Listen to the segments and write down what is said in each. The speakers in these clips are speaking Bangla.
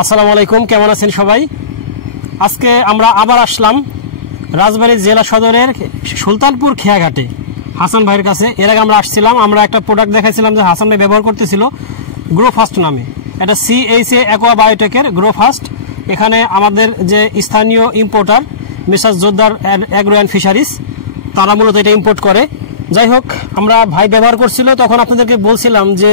আসসালামু আলাইকুম, কেমন আছেন সবাই? আজকে আমরা আবার আসলাম রাজবাড়ী জেলা সদরের সুলতানপুর খেয়াঘাটে হাসান ভাইয়ের কাছে। এর আগে আমরা আসছিলাম, আমরা একটা প্রোডাক্ট দেখাইছিলাম যে হাসান ভাই ব্যবহার করতেছিল, গ্রো ফাস্ট নামে। এটা CHA অ্যাকোয়া বায়োটেকের গ্রো ফাস্ট। এখানে আমাদের যে স্থানীয় ইম্পোর্টার মিসেস জোরদার অ্যাগ্রো অ্যান্ড ফিশারিজ, তারা মূলত এটা ইম্পোর্ট করে। যাই হোক, আমরা ভাই ব্যবহার করছিল, তখন আপনাদেরকে বলছিলাম যে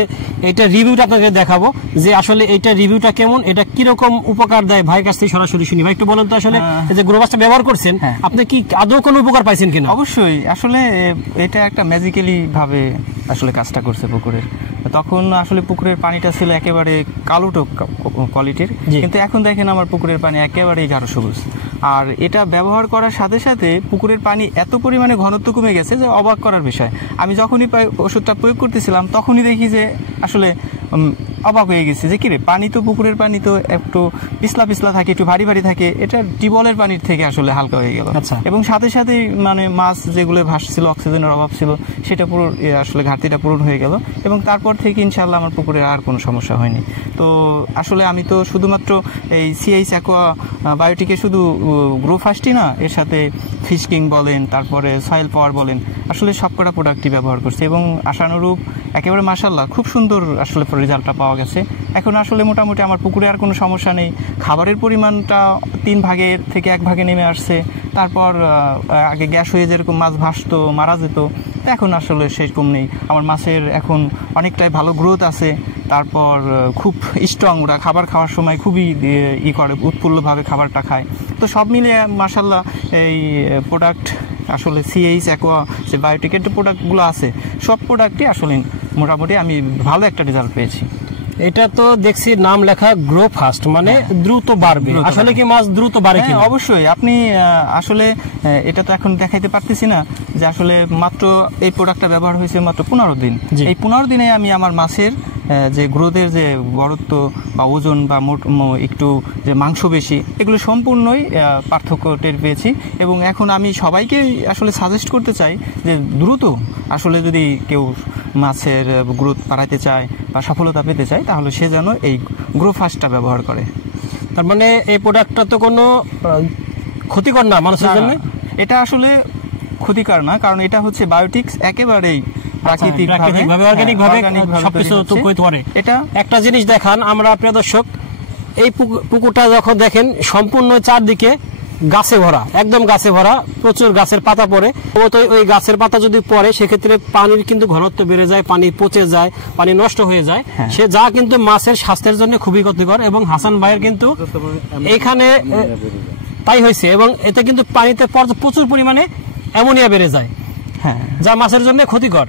এটা রিভিউটা আপনাকে দেখাবো যে আসলে এটা রিভিউটা কেমন, এটা কিরকম উপকার দেয়। ভাইয়ের কাছ থেকে সরাসরি শুনি। ভাই একটু বলেন তো, আসলে যে গ্রোভাসটা ব্যবহার করছেন আপনি কি আদৌ কোনো উপকার পাইছেন কিনা? অবশ্যই, আসলে এটা একটা ম্যাজিক্যালি ভাবে আসলে কাজটা করছে পুকুরের। তখন আসলে পুকুরের পানিটা ছিল একেবারে কালোটো কোয়ালিটির, কিন্তু এখন দেখেন আমার পুকুরের পানি একেবারেই গাঢ় সবুজ। আর এটা ব্যবহার করার সাথে সাথে পুকুরের পানি এত পরিমাণে ঘনত্ব কমে গেছে যে অবাক করার বিষয়। আমি যখনই ওষুধটা প্রয়োগ করতেছিলাম তখনই দেখি যে আসলে অবাক হয়ে গেছে যে কিরে, পানি তো পুকুরের পানি তো একটু পিছলা পিছলা থাকে, একটু ভারী ভারী থাকে, এটা টিউবওয়েলের পানির থেকে আসলে হালকা হয়ে গেল। এবং সাথে সাথে মানে মাছ যেগুলো ভাসছিল, অক্সিজেনের অভাব ছিল, সেটা পুরো আসলে ঘাটতিটা পূরণ হয়ে গেল। এবং তারপর থেকে ইনশাআল্লাহ আমার পুকুরে আর কোনো সমস্যা হয়নি। তো আসলে আমি তো শুধুমাত্র এই CH অ্যাকোয়া বায়োটিকে শুধু গ্রো ফাস্টই না, এর সাথে ফিশ কিং বলেন, তারপরে সয়েল পাওয়ার বলেন, আসলে সবকটা প্রোডাক্টই ব্যবহার করছি এবং আশানুরূপ একেবারে মাশাআল্লাহ খুব সুন্দর আসলে রেজাল্টটা পাওয়া গেছে। এখন আসলে মোটামুটি আমার পুকুরে আর কোনো সমস্যা নেই। খাবারের পরিমাণটা 3 ভাগের থেকে 1 ভাগে নেমে আসছে। তারপর আগে গ্যাস হয়ে যেরকম মাছ ভাসতো, মারা যেত, এখন আসলে সেরকম নেই। আমার মাছের এখন অনেকটাই ভালো গ্রোথ আছে। তারপর খুব স্ট্রং, ওরা খাবার খাওয়ার সময় খুবই করে, উৎফুল্লভাবে খাবারটা খায়। তো সব মিলিয়ে মাশাআল্লাহ এই প্রোডাক্ট আসলে CH অ্যাকোয়া যে বায়োটিকের যে প্রোডাক্টগুলো আছে সব প্রোডাক্টই আসলে মোটামুটি আমি ভালো একটা রেজাল্ট পেয়েছি। এটা তো দেখছি নাম লেখা গ্রো ফাস্ট, মানে দ্রুত বাড়বে। আসলে কি মাছ দ্রুত বাড়ে কি? অবশ্যই। আপনি আসলে এটা তো এখন দেখাইতে পারতেছি না যে আসলে মাত্র এই প্রোডাক্টটা ব্যবহার হয়েছে মাত্র 15 দিন। এই 15 দিনে আমি আমার মাছের যে গ্রোথের যে বড়ত্ব বা ওজন বা একটু যে মাংস বেশি, এগুলো সম্পূর্ণই পার্থক্য টের পেয়েছি। এবং এখন আমি সবাইকে আসলে সাজেস্ট করতে চাই যে দ্রুত আসলে যদি কেউ মাছের গ্রোথ বাড়াতে চায় বা সফলতা পেতে চায় তাহলে সে যেন এই গ্রো ফাস্টটা ব্যবহার করে। তার মানে এই প্রোডাক্টটা তো কোনো ক্ষতিকর না মানুষের জন্য? এটা আসলে ক্ষতিকর না, কারণ এটা হচ্ছে বায়োটিক্স, একেবারেই এটা একটা জিনিস দেখান আমরা প্রিয় দর্শক, এই পুকুরটা যখন দেখেন সম্পূর্ণ চারদিকে গাছে ভরা, একদম গাছে ভরা, প্রচুর গাছের পাতা পড়ে। ওই গাছের পাতা যদি পড়ে সেক্ষেত্রে পানির কিন্তু ঘনত্ব বেড়ে যায়, পানি পচে যায়, পানি নষ্ট হয়ে যায়, সে যা কিন্তু মাছের স্বাস্থ্যের জন্য খুবই ক্ষতিকর। এবং হাসান ভাইয়ের কিন্তু এখানে তাই হয়েছে, এবং এতে কিন্তু পানিতে প্রচুর পরিমাণে অ্যামোনিয়া বেড়ে যায়, যা মাছের জন্য ক্ষতিকর।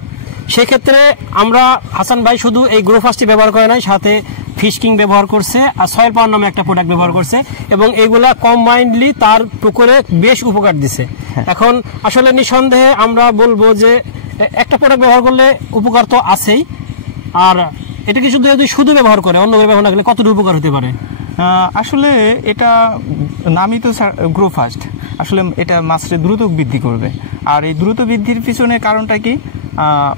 সেক্ষেত্রে আমরা হাসান ভাই শুধু এই গ্রো ফাস্টই ব্যবহার করে নাই, সাথে ফিশ কিং ব্যবহার করছে আর সয়েল পাওয়ার নামে একটা প্রোডাক্ট ব্যবহার করছে, এবং এগুলা কম্বাইন্ডলি তার পুকুরে বেশ উপকার দিছে। এখন আসলে নিঃসন্দেহে আমরা বলবো যে একটা প্রোডাক্ট ব্যবহার করলে উপকার তো আছেই, আর এটা কি শুধু ব্যবহার করে, অন্য ব্যবহার না করলে কতটুকু উপকার হতে পারে? আসলে এটা নামই তো গ্রো ফাস্ট, আসলে এটা মাছের দ্রুত বৃদ্ধি করবে। আর এই দ্রুত বৃদ্ধির পিছনে কারণটা কি?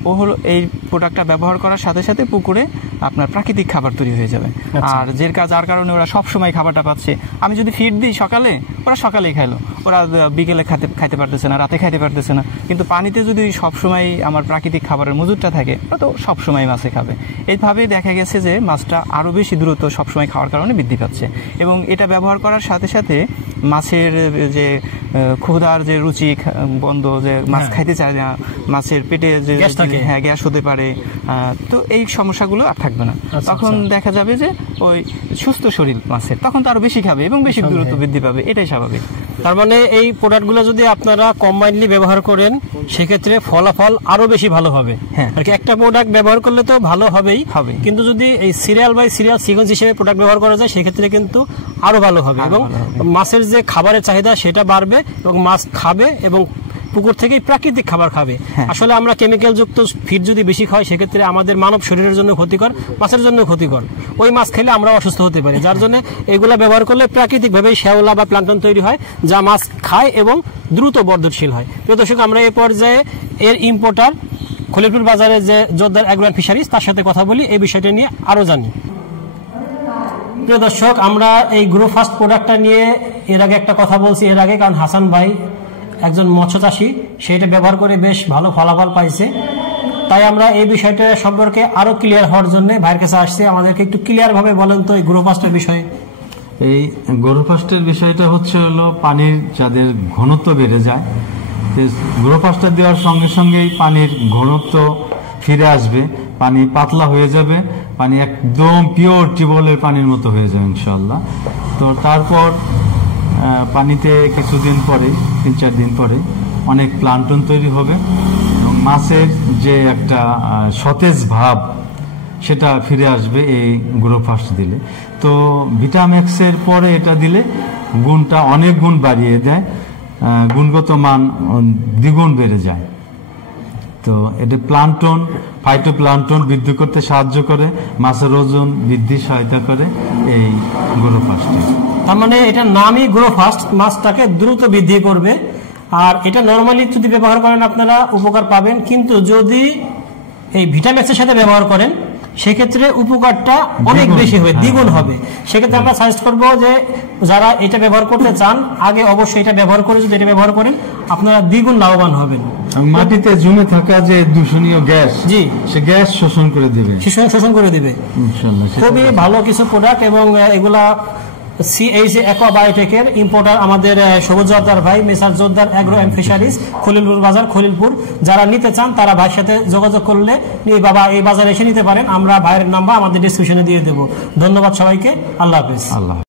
ও হলো এই প্রোডাক্টটা ব্যবহার করার সাথে সাথে পুকুরে আপনার প্রাকৃতিক খাবার তৈরি হয়ে যাবে। আর যার কারণে ওরা সবসময় খাবারটা পাচ্ছে। আমি যদি ফিড দিই সকালে, ওরা সকালেই খাইলো, ওরা বিকেলে খাইতে পারতেছে না, রাতে খাইতে পারতেছে না। কিন্তু পানিতে যদি সবসময় আমার প্রাকৃতিক খাবারের মজুদটা থাকে, ওরা তো সবসময় মাছে খাবে। এইভাবেই দেখা গেছে যে মাছটা আরও বেশি দ্রুত সবসময় খাওয়ার কারণে বৃদ্ধি পাচ্ছে। এবং এটা ব্যবহার করার সাথে সাথে মাছের যে ক্ষুধার যে রুচি বন্ধ, যে মাছ খাইতে চায় না, মাছের পেটে যে গ্যাস হতে পারে, তো এই সমস্যাগুলো আর থাকবে না। তখন দেখা যাবে যে ওই সুস্থ শরীর মাছের, তখন তো আরো বেশি খাবে এবং বেশি দ্রুত বৃদ্ধি পাবে, এটাই স্বাভাবিক। তার মানে এই প্রোডাক্টগুলো যদি আপনারা কম্বাইনলি ব্যবহার করেন সেক্ষেত্রে ফলাফল আরো বেশি ভালো হবে। একটা প্রোডাক্ট ব্যবহার করলে তো ভালো হবেই হবে, কিন্তু যদি এই সিরিয়াল বাই সিরিয়াল সিকোয়েন্স হিসেবে প্রোডাক্ট ব্যবহার করা যায় সেক্ষেত্রে কিন্তু আরো ভালো হবে, এবং মাছের যে খাবারের চাহিদা সেটা বাড়বে এবং মাছ খাবে এবং পুকুর থেকেই প্রাকৃতিক খাবার খাবে। আসলে আমরা কেমিক্যাল যুক্ত ফিড যদি বেশি খাই সেক্ষেত্রে আমাদের মানব শরীরের জন্য ক্ষতিকর, মাছের জন্য ক্ষতিকর। ওই মাছ খেলে আমরা অসুস্থ হতে পারি, যার জন্য এগুলা ব্যবহার করলে প্রাকৃতিকভাবে শ্যাওলা বা প্লাঙ্কটন তৈরি হয় যা মাছ খায় এবং দ্রুত বর্ধনশীল হয়। প্রিয় দর্শক, আমরা এই পর্যায়ে এর ইম্পোর্টার খলিলপুর বাজারে যে জোরদার অ্যাগ্রো অ্যান্ড ফিশারিজ, তার সাথে কথা বলি, এই বিষয়টা নিয়ে আরো জানি। প্রিয় দর্শক, আমরা এই গ্রো ফার্স্ট প্রোডাক্টটা নিয়ে এর আগে একটা কথা বলছি এর আগে, কারণ হাসান ভাই একজন মৎস্য চাষী, সেটা ব্যবহার করে বেশ ভালো ফলাফল পাইছে। তাই আমরা এই বিষয়টা সম্পর্কে আরো ক্লিয়ার হওয়ার জন্য ভাইয়ের কাছে আসছি। আমাদেরকে একটু ক্লিয়ার ভাবে বলেন তো এই গ্রো ফার্স্টের বিষয়ে। এই গ্রো ফার্স্টের বিষয়টা হচ্ছে হলো পানির যাদের ঘনত্ব বেড়ে যায়, গ্রো ফার্স্টটা দেওয়ার সঙ্গে সঙ্গেই পানির ঘনত্ব ফিরে আসবে, পানি পাতলা হয়ে যাবে, পানি একদম পিওর টিউবওয়েলের পানির মতো হয়ে যাবে ইনশাআল্লাহ। তো তারপর পানিতে কিছুদিন পরে 3-4 দিন পরে অনেক প্লান্টন তৈরি হবে এবং মাছের যে একটা সতেজ ভাব সেটা ফিরে আসবে এই গ্রো ফার্স্ট দিলে। তো ভিটাম্যাক্সের পরে এটা দিলে গুণটা অনেক গুণ বাড়িয়ে দেয়, গুণগত মান দ্বিগুণ বেড়ে যায়। তো এটা প্লান্টন, ফাইটোপ্লান্টন বৃদ্ধি করতে সাহায্য করে, মাছের ওজন বৃদ্ধি সহায়তা করে এই গ্রো ফার্স্টে। তার মানে এটা নামই গ্রো ফার্স্ট, মাছটাকে দ্রুত বৃদ্ধি করবে। আর এটা নরমালি যদি ব্যবহার করেন আপনারা উপকার পাবেন, কিন্তু যদি এই ভিটামিক্সের সাথে ব্যবহার করেন সেক্ষেত্রে উপকারটা অনেক বেশি হবে, দ্বিগুণ হবে। সেক্ষেত্রে আমরা সাজেস্ট করবো যে যারা এটা ব্যবহার করতে চান আগে অবশ্যই এটা ব্যবহার করে, যদি এটা ব্যবহার করেন আপনারা দ্বিগুণ লাভবান হবেন। মাটিতে জমে থাকা যে দূষণীয় গ্যাস, জি, সে গ্যাস শোষণ করে দিবে, শোষণ করে দিবে। খুবই ভালো কিছু প্রোডাক্ট, এবং এগুলা CH অ্যাকোয়াবায়োটেকের ইম্পোর্টার আমাদের সবুজ জোরদার ভাই, মেসার জোরদার অ্যাগ্রো অ্যান্ড ফিশারিজ, খলিলপুর বাজার, খলিলপুর। যারা নিতে চান তারা ভাইয়ের সাথে যোগাযোগ করলে এই বাজারে এসে নিতে পারেন। আমরা ভাইয়ের নাম্বার আমাদের ডিসক্রিপশনে দিয়ে দেবো। ধন্যবাদ সবাইকে, আল্লাহ হাফেজ।